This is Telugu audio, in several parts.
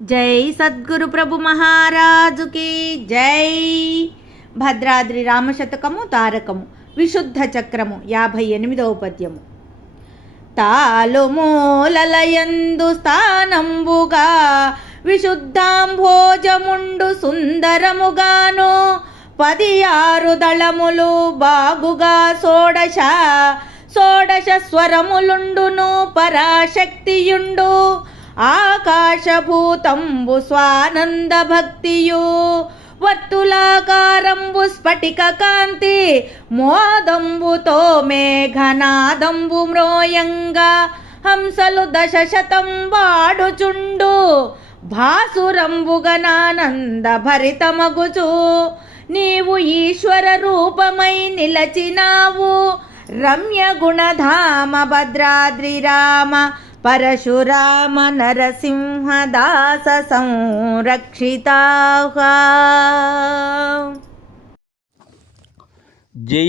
జై సద్గురు ప్రభు మహారాజుకి జై. భద్రాద్రి రామశతకము తారకము విశుద్ధ చక్రము యాభై ఎనిమిదవ పద్యము. తాలు మూలలయందు స్థానంబుగా విశుద్ధాంభోజముండు సుందరముగాను పది ఆరు దళములు బాగుగా షోడశ షోడశ స్వరములుండును పరాశక్తియుండు ఆకాశభూతంబు స్వానంద భక్తియు వర్తులాకారంబు స్ఫటిక కాంతి మోదంబుతో మేఘనాదంబు మ్రోయంగా హంసలు దశ శతం వాడుచుండు భాసురంబుగనానంద భరితమగుచు నీవు ఈశ్వర రూపమై నిలచినావు రమ్య గుణధామ భద్రాద్రి రామ పరశురామ నరసింహదాస సంరక్షితా. జై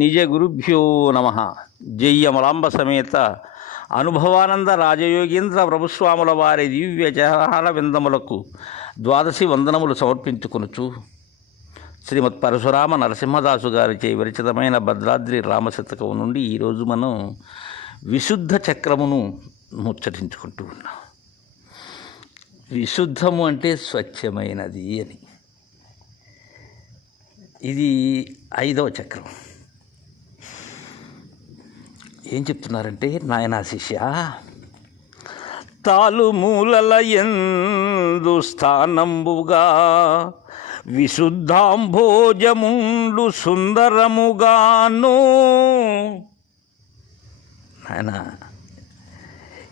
నిజ గురుభ్యో నమ. జై అమలాంబ సమేత అనుభవానంద రాజయోగేంద్ర ప్రభుస్వాముల వారి దివ్య చరహాల విందములకు ద్వాదశి వందనములు సమర్పించుకొనుచు శ్రీమద్ పరశురామ నరసింహదాసు గారిచే విరచితమైన భద్రాద్రి రామశతకం నుండి ఈరోజు మనం విశుద్ధ చక్రమును ముచ్చటించుకుంటూ ఉన్నాం. విశుద్ధము అంటే స్వచ్ఛమైనది అని. ఇది ఐదవ చక్రం. ఏం చెప్తున్నారంటే నాయనా శిష్య తాలుమూలల ఎందు స్థానంబుగా విశుద్ధాంభోజముండు సుందరముగాను ఆయన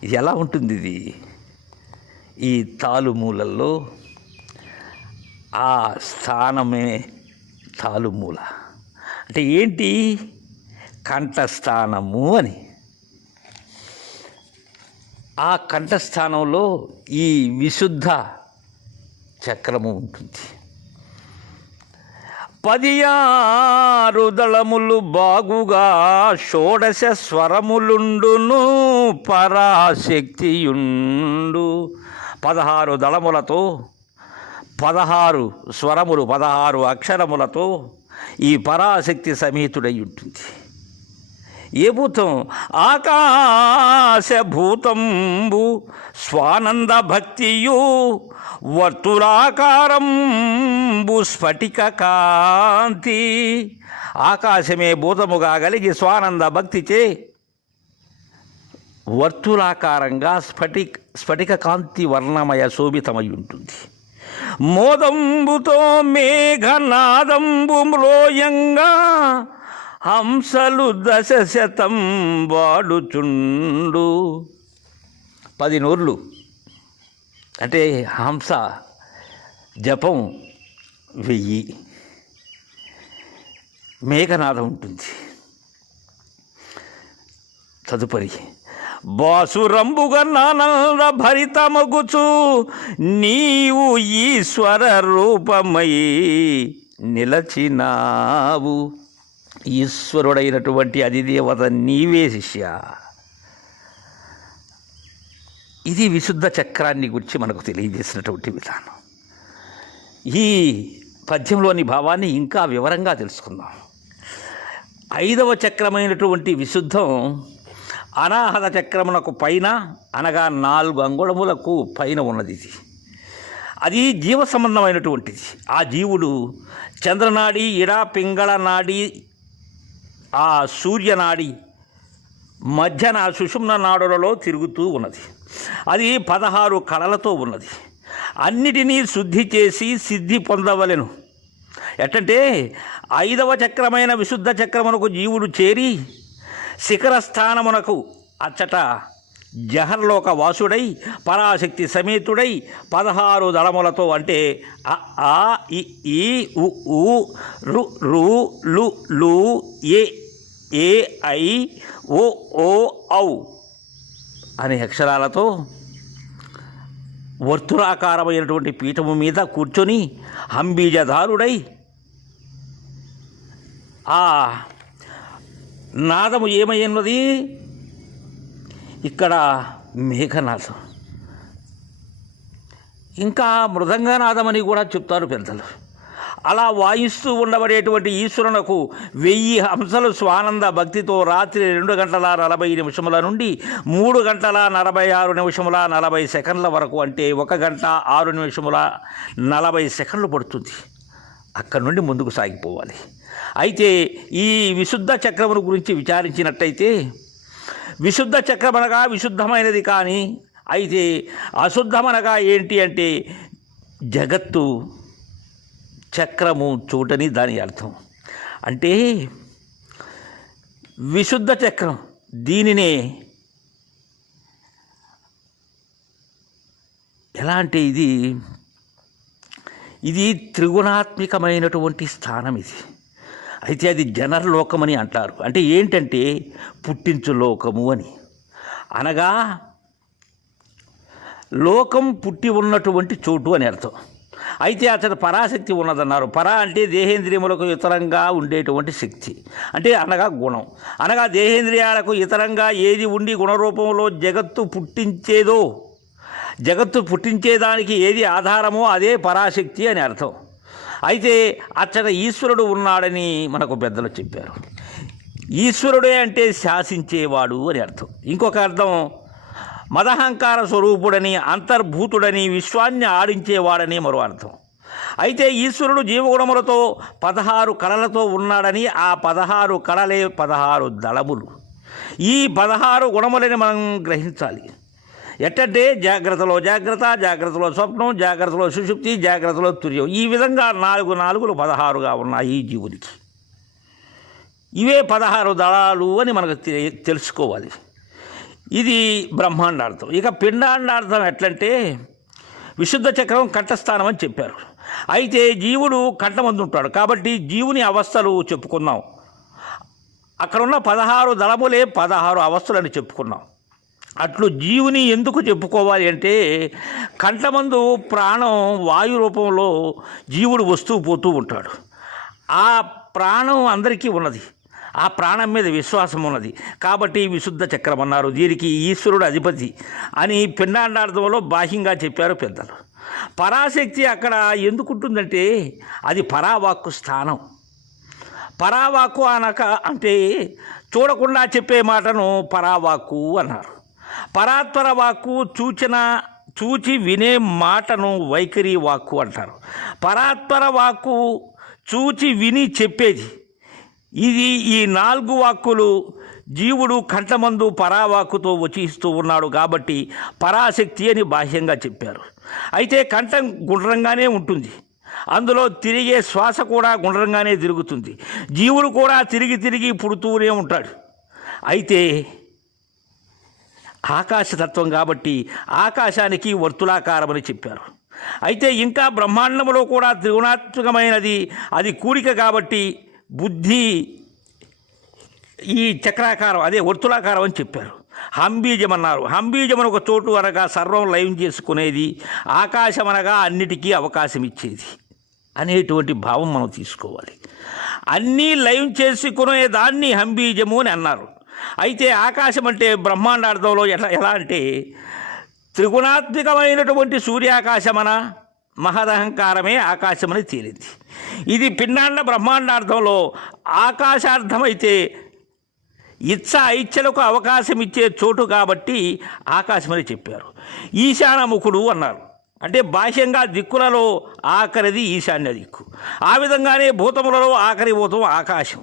ఇది ఎలా ఉంటుంది ఇది? ఈ తాలుమూలల్లో ఆ స్థానమే తాలుమూల. అంటే ఏంటి? కంఠస్థానము అని. ఆ కంఠస్థానంలో ఈ విశుద్ధ చక్రము ఉంటుంది. పదియారు దళములు బాగుగా షోడశ స్వరములుండును పరాశక్తియుండు. పదహారు దళములతో పదహారు స్వరములు పదహారు అక్షరములతో ఈ పరాశక్తి సమేతుడై ఉంటుంది. ఏ భూతం? ఆకాశభూతంబు స్వానంద భక్తియు వర్తులాకారంబు స్ఫటిక కాంతి ఆకాశమే భూతముగా కలిగి స్వానంద భక్తిచే వర్తులాకారంగా స్ఫటి స్ఫటిక కాంతి వర్ణమయ శోభితమై ఉంటుంది మోదంబుతో మేఘనాదంబు మ్రోయంగా హంసలు దశ శతం వాడుచుండు. పది నూర్లు. అంటే హంస జపం వెయ్యి. మేఘనాథం ఉంటుంది. తదుపరి బాసురంబుగా నానంద భరితమగుచు నీవు ఈశ్వర రూపమై నిలచినావు. ఈశ్వరుడైనటువంటి అధిదేవత నీవే శిష్య. ఇది విశుద్ధ చక్రాన్ని గురించి మనకు తెలియజేసినటువంటి విధానం. ఈ పద్యంలోని భావాన్ని ఇంకా వివరంగా తెలుసుకుందాం. ఐదవ చక్రమైనటువంటి విశుద్ధం అనాహత చక్రమునకు పైన అనగా నాలుగు అంగుళములకు పైన ఉన్నది ఇది. అది జీవ సంబంధమైనటువంటిది ఆ జీవుడు చంద్రనాడి ఇడా పింగళ నాడి ఆ సూర్యనాడి మధ్యన సుషుమ్న నాడులలో తిరుగుతూ ఉన్నది. అది పదహారు కళలతో ఉన్నది. అన్నిటినీ శుద్ధి చేసి సిద్ధి పొందవలెను. ఎట్టంటే ఐదవ చక్రమైన విశుద్ధ చక్రమునకు జీవుడు చేరి శిఖర స్థానమునకు అచ్చట జహర్లోక వాసుడై పరాశక్తి సమేతుడై పదహారు దళములతో అంటే అ ఆ ఇ ఈ ఉ ఊ రు రు లు లు ఏ ఏ ఐ ఓ ఓ ఔ అనే అక్షరాలతో వర్తులాకారమైనటువంటి పీఠము మీద కూర్చొని అంబీజధారుడై ఆ నాదము ఏమైనది ఇక్కడ మేఘనాథం. ఇంకా మృదంగనాథమని కూడా చెప్తారు పెద్దలు. అలా వాయిస్తూ ఉండబడేటువంటి ఈశ్వరునకు వెయ్యి హంసలు స్వానంద భక్తితో రాత్రి రెండు గంటల నలభై నిమిషముల నుండి మూడు గంటల నలభై ఆరు నిమిషముల నలభై సెకండ్ల వరకు అంటే ఒక గంట ఆరు నిమిషముల నలభై సెకండ్లు పడుతుంది. అక్కడి నుండి ముందుకు సాగిపోవాలి. అయితే ఈ విశుద్ధ చక్రమును గురించి విచారించినట్టయితే విశుద్ధ చక్రమనగా విశుద్ధమైనది కానీ అయితే అశుద్ధమనగా ఏంటి అంటే జగత్తు చక్రము చూడని దాని అర్థం. అంటే విశుద్ధ చక్రం దీనినే ఎలా అంటే ఇది ఇది త్రిగుణాత్మికమైనటువంటి స్థానం ఇది. అయితే అది జనరలోకమని అంటారు. అంటే ఏంటంటే పుట్టించు లోకము అని. అనగా లోకం పుట్టి ఉన్నటువంటి చోటు అని అర్థం. అయితే అతడు పరాశక్తి ఉన్నదన్నారు. పరా అంటే దేహేంద్రియములకు ఇతరంగా ఉండేటువంటి శక్తి. అంటే అనగా గుణం. అనగా దేహేంద్రియాలకు ఇతరంగా ఏది ఉండి గుణరూపంలో జగత్తు పుట్టించేదో జగత్తు పుట్టించేదానికి ఏది ఆధారమో అదే పరాశక్తి అని అర్థం. అయితే అచ్చట ఈశ్వరుడు ఉన్నాడని మనకు పెద్దలు చెప్పారు. ఈశ్వరుడే అంటే శాసించేవాడు అని అర్థం. ఇంకొక అర్థం మదహంకార స్వరూపుడని అంతర్భూతుడని విశ్వాన్ని ఆడించేవాడని మరో అర్థం. అయితే ఈశ్వరుడు జీవగుణములతో పదహారు కళలతో ఉన్నాడని ఆ పదహారు కళలే పదహారు దళములు. ఈ పదహారు గుణములని మనం గ్రహించాలి. ఎట్టంటే జాగ్రత్తలో జాగ్రత్త జాగ్రత్తలో స్వప్నం జాగ్రత్తలో సుషుప్తి జాగ్రత్తలో తుర్యం. ఈ విధంగా నాలుగు నాలుగులు పదహారుగా ఉన్నాయి ఈ జీవునికి. ఇవే పదహారు దళాలు అని మనకు తె- తెలుసుకోవాలి. ఇది బ్రహ్మాండార్థం. ఇక పిండాండార్థం ఎట్లంటే విశుద్ధ చక్రం కంఠస్థానం అని చెప్పారు. అయితే జీవుడు కంఠమందు ఉంటాడు కాబట్టి జీవుని అవస్థలు చెప్పుకున్నాం. అక్కడున్న పదహారు దళములే పదహారు అవస్థలని చెప్పుకున్నాం. అట్లు జీవుని ఎందుకు చెప్పుకోవాలి అంటే కంటమందు ప్రాణం వాయు రూపంలో జీవుడు వస్తూ పోతూ ఉంటాడు. ఆ ప్రాణం అందరికీ ఉన్నది. ఆ ప్రాణం మీద విశ్వాసం ఉన్నది. కాబట్టి విశుద్ధ చక్రం అన్నారు. దీనికి ఈశ్వరుడు అధిపతి అని పిండాండార్థంలో బాహ్యంగా చెప్పారు పెద్దలు. పరాశక్తి అక్కడ ఎందుకుంటుందంటే అది పరావాక్కు స్థానం. పరావాక్కు అనక అంటే చూడకుండా చెప్పే మాటను పరావాక్కు అన్నారు. పరాత్పర వాక్కు సూచన చూచి వినే మాటను వైఖరి వాక్కు అంటారు. పరాత్పర వాక్కు చూచి విని చెప్పేది. ఇది ఈ నాలుగు వాక్కులు జీవుడు కంఠమందు పరావాక్కుతో వచిస్తూ ఉన్నాడు కాబట్టి పరాశక్తి అని బాహ్యంగా చెప్పారు. అయితే కంఠం గుండ్రంగానే ఉంటుంది. అందులో తిరిగే శ్వాస కూడా గుండ్రంగానే తిరుగుతుంది. జీవుడు కూడా తిరిగి తిరిగి పుడుతూనే ఉంటాడు. అయితే ఆకాశతత్వం కాబట్టి ఆకాశానికి వర్తులాకారమని చెప్పారు. అయితే ఇంకా బ్రహ్మాండంలో కూడా త్రిగుణాత్మకమైనది అది కూడిక కాబట్టి బుద్ధి ఈ చక్రాకారం అదే వర్తులాకారం అని చెప్పారు. హంబీజం అన్నారు హంబీజం ఒక చోటు అనగా సర్వం లయం చేసుకునేది ఆకాశం అనగా అన్నిటికీ అవకాశం ఇచ్చేది అనేటువంటి భావం మనం తీసుకోవాలి. అన్నీ లయం చేసుకునే దాన్ని హంబీజము అని అన్నారు. అయితే ఆకాశం అంటే బ్రహ్మాండార్థంలో ఎలా ఎలా అంటే త్రిగుణాత్మకమైనటువంటి సూర్యాకాశమన మహదహంకారమే ఆకాశమని తేలింది. ఇది పిన్నాండ బ్రహ్మాండార్థంలో ఆకాశార్థమైతే ఇచ్చ ఐచ్ఛలకు అవకాశం ఇచ్చే చోటు కాబట్టి ఆకాశమని చెప్పారు. ఈశానముఖుడు అన్నారు. అంటే బాహ్యంగా దిక్కులలో ఆఖరిది ఈశాన్య దిక్కు. ఆ విధంగానే భూతములలో ఆఖరి భూతం ఆకాశం.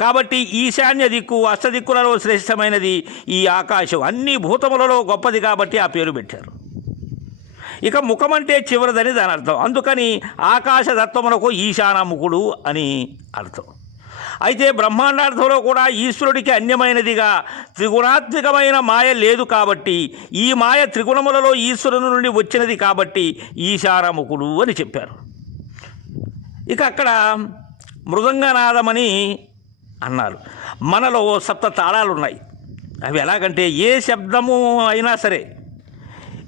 కాబట్టి ఈశాన్య దిక్కు అష్టదిక్కులలో శ్రేష్టమైనది ఈ ఆకాశం. అన్ని భూతములలో గొప్పది కాబట్టి ఆ పేరు పెట్టారు. ఇక ముఖం అంటే చివరిదని దాని అర్థం. అందుకని ఆకాశతత్వమునకు ఈశానముఖుడు అని అర్థం. అయితే బ్రహ్మాండార్థంలో కూడా ఈశ్వరుడికి అన్యమైనదిగా త్రిగుణాత్మకమైన మాయ లేదు కాబట్టి ఈ మాయ త్రిగుణములలో ఈశ్వరుని నుండి వచ్చినది కాబట్టి ఈశానముఖుడు అని చెప్పారు. ఇక అక్కడ మృదంగనాదమని అన్నారు. మనలో సప్త తాళాలు ఉన్నాయి అవి ఎలాగంటే ఏ శబ్దము అయినా సరే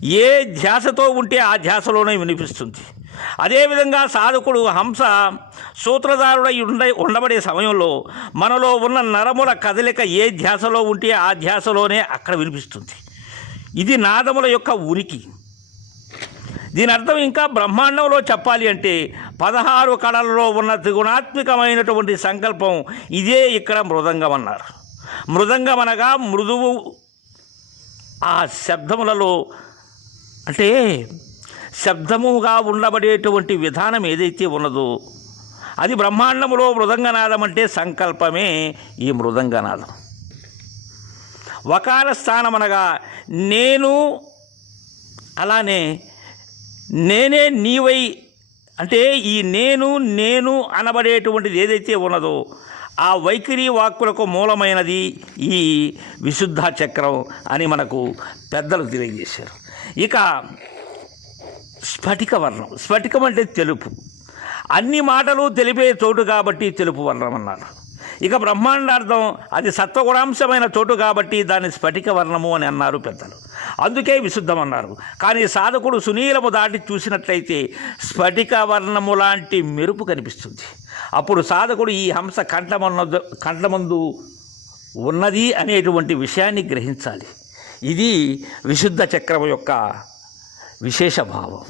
ఏ ధ్యాసతో ఉంటే ఆ ధ్యాసలోనే వినిపిస్తుంది. అదేవిధంగా సాధకుడు హంస సూత్రధారుడై ఉండ ఉండబడే సమయంలో మనలో ఉన్న నరముల కదలిక ఏ ధ్యాసలో ఉంటే ఆ ధ్యాసలోనే అక్కడ వినిపిస్తుంది. ఇది నాదముల యొక్క ఉనికి. దీని అర్థం ఇంకా బ్రహ్మాండంలో చెప్పాలి అంటే పదహారు కళల్లో ఉన్న త్రిగుణాత్మకమైనటువంటి సంకల్పం ఇదే ఇక్కడ మృదంగం అన్నారు మృదంగం అనగా మృదువు ఆ శబ్దములలో అంటే శబ్దముగా ఉండబడేటువంటి విధానం ఏదైతే ఉన్నదో అది బ్రహ్మాండములో మృదంగనాదం అంటే సంకల్పమే ఈ మృదంగనాదం. వకాల స్థానం అనగా నేను అలానే నేనే నీవై అంటే ఈ నేను నేను అనబడేటువంటిది ఏదైతే ఉన్నదో ఆ వైఖరి వాక్కులకు మూలమైనది ఈ విశుద్ధ చక్రం అని మనకు పెద్దలు తెలియజేశారు. ఇక స్ఫటిక వర్ణం. స్ఫటికం అంటే తెలుపు. అన్ని మాటలు తెలిపే చోటు కాబట్టి తెలుపు వర్ణం అన్నారు. ఇక బ్రహ్మాండార్థం అది సత్వగుణాంశమైన చోటు కాబట్టి దాన్ని స్ఫటిక వర్ణము అని అన్నారు పెద్దలు. అందుకే విశుద్ధమన్నారు. కానీ సాధకుడు సునీలము దాటి చూసినట్లయితే స్ఫటిక వర్ణము లాంటి మెరుపు కనిపిస్తుంది. అప్పుడు సాధకుడు ఈ హంస కంఠమన్న కంఠమందు ఉన్నది అనేటువంటి విషయాన్ని గ్రహించాలి. ఇది విశుద్ధ చక్రం యొక్క విశేష భావం.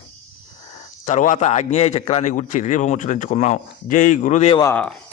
తరువాత ఆగ్నేయ చక్రాన్ని గురించి రేపు ముచ్చరించుకున్నాం జై గురుదేవా.